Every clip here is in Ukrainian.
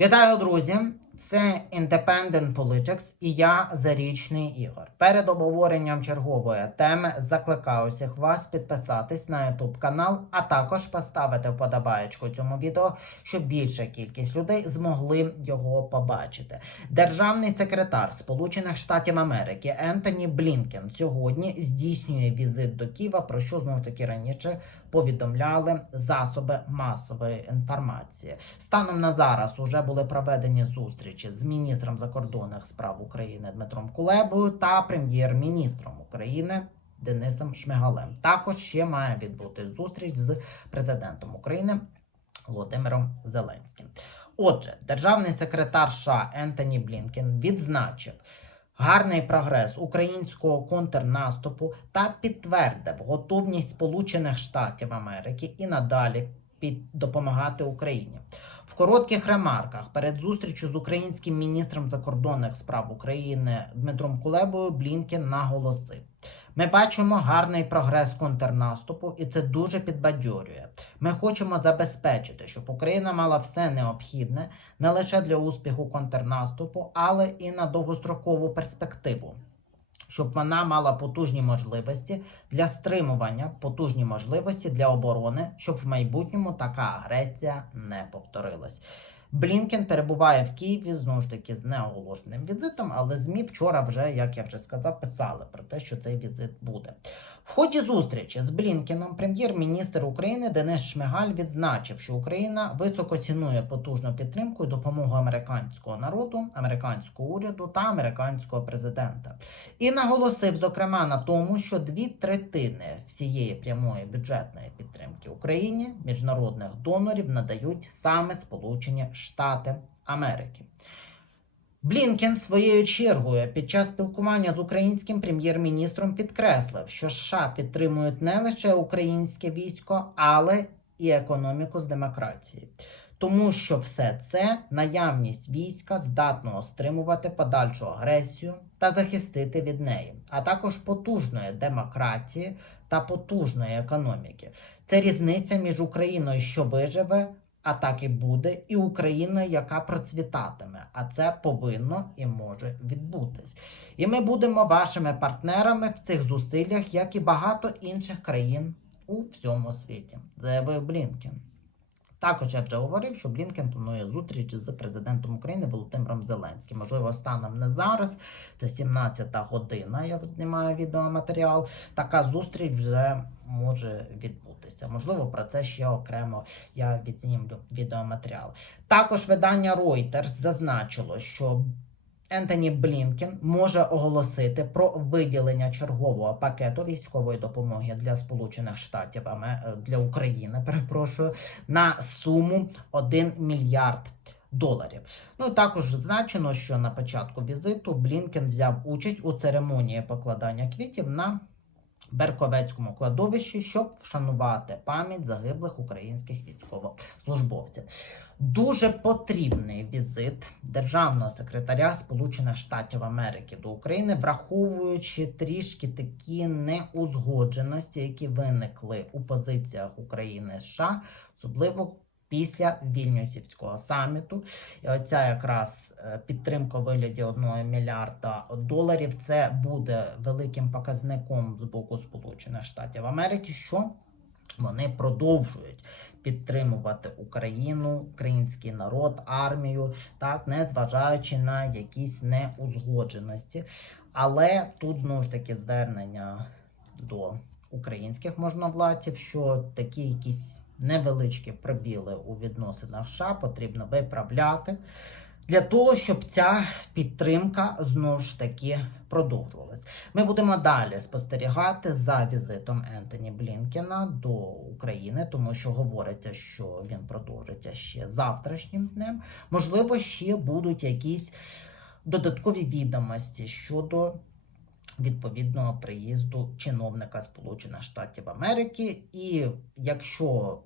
Вітаю, друзі! Це Independent Politics і я Зарічний Ігор. Перед обговоренням чергової теми закликаю всіх вас підписатись на YouTube канал, а також поставити вподобаєчку цьому відео, щоб більша кількість людей змогли його побачити. Державний секретар Сполучених Штатів Америки Ентоні Блінкен сьогодні здійснює візит до Києва, про що знову таки раніше повідомляли засоби масової інформації. Станом на зараз уже були проведені зустрічі з міністром закордонних справ України Дмитром Кулебою та прем'єр-міністром України. Денисом Шмигалем також ще має відбути зустріч з президентом України Володимиром Зеленським. Отже, державний секретар США Ентоні Блінкен відзначив гарний прогрес українського контрнаступу та підтвердив готовність Сполучених Штатів Америки і надалі під допомагати Україні. В коротких ремарках перед зустрічю з українським міністром закордонних справ України Дмитром Кулебою Блінкен наголосив. Ми бачимо гарний прогрес контрнаступу, і це дуже підбадьорює. Ми хочемо забезпечити, щоб Україна мала все необхідне не лише для успіху контрнаступу, але і на довгострокову перспективу. Щоб вона мала потужні можливості для стримування, потужні можливості для оборони, щоб в майбутньому така агресія не повторилась. Блінкен перебуває в Києві знову ж таки з неоголошеним візитом, але ЗМІ вчора вже, як я вже сказав, писали про те, що цей візит буде. В ході зустрічі з Блінкеном прем'єр-міністр України Денис Шмигаль відзначив, що Україна високо цінує потужну підтримку і допомогу американського народу, американського уряду та американського президента. І наголосив, зокрема, на тому, що дві третини всієї прямої бюджетної підтримки Україні міжнародних донорів надають саме Сполучені Америки. Блінкен своєю чергою під час спілкування з українським прем'єр-міністром підкреслив, що США підтримують не лише українське військо, але і економіку з демократії. Тому що все це наявність війська здатного стримувати подальшу агресію та захистити від неї, а також потужної демократії та потужної економіки. Це різниця між Україною, що виживе, а так і буде, і Україна, яка процвітатиме. А це повинно і може відбутись. І ми будемо вашими партнерами в цих зусиллях, як і багато інших країн у всьому світі, заявив Блінкен. Також я вже говорив, що Блінкен планує зустріч з президентом України Володимиром Зеленським. Можливо, станом не зараз. Це 17-та година. Я знімаю відеоматеріал. Така зустріч вже може відбутися. Можливо, про це ще окремо я відзнімлю відеоматеріал. Також видання Reuters зазначило, що Ентоні Блінкен може оголосити про виділення чергового пакету військової допомоги для Сполучених Штатів для України. Перепрошую на суму 1 мільярд. Доларів. Ну також зазначено, що на початку візиту Блінкен взяв участь у церемонії покладання квітів на Берковецькому кладовищі, щоб вшанувати пам'ять загиблих українських військовослужбовців. Дуже потрібний візит державного секретаря Сполучених Штатів Америки до України, враховуючи трішки такі неузгодженості, які виникли у позиціях України США, особливо після Вільнюсівського саміту. І оця якраз е, підтримка у вигляді 1 мільярда доларів це буде великим показником з боку Сполучених Штатів Америки, що вони продовжують підтримувати Україну, український народ, армію, так не зважаючи на якісь неузгодженості. Але тут знову ж таки звернення до українських можновладців, що такі якісь невеличкі пробіли у відносинах США потрібно виправляти для того, щоб ця підтримка знову ж таки продовжувалась. Ми будемо далі спостерігати за візитом Ентоні Блінкена до України, тому що говориться, що він продовжиться ще завтрашнім днем. Можливо, ще будуть якісь додаткові відомості щодо відповідного приїзду чиновника Сполучених Штатів Америки. І якщо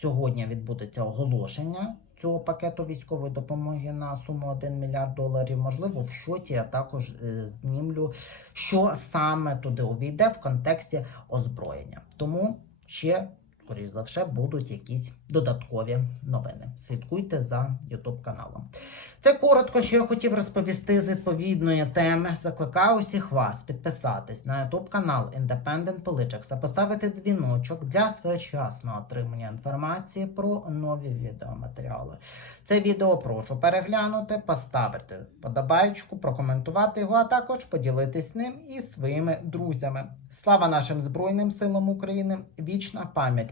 сьогодні відбудеться оголошення цього пакету військової допомоги на суму 1 мільярд доларів, можливо, в щоті я також е, знімлю, що саме туди увійде в контексті озброєння. Тому ще скоріш за все, будуть якісь додаткові новини. Слідкуйте за YouTube каналом. Це коротко, що я хотів розповісти з відповідної теми. Закликаю усіх вас підписатись на YouTube канал Independent Politics, та поставити дзвіночок для своєчасного отримання інформації про нові відеоматеріали. Це відео прошу переглянути, поставити подобайку, прокоментувати його, а також поділитись ним із своїми друзями. Слава нашим Збройним силам України! Вічна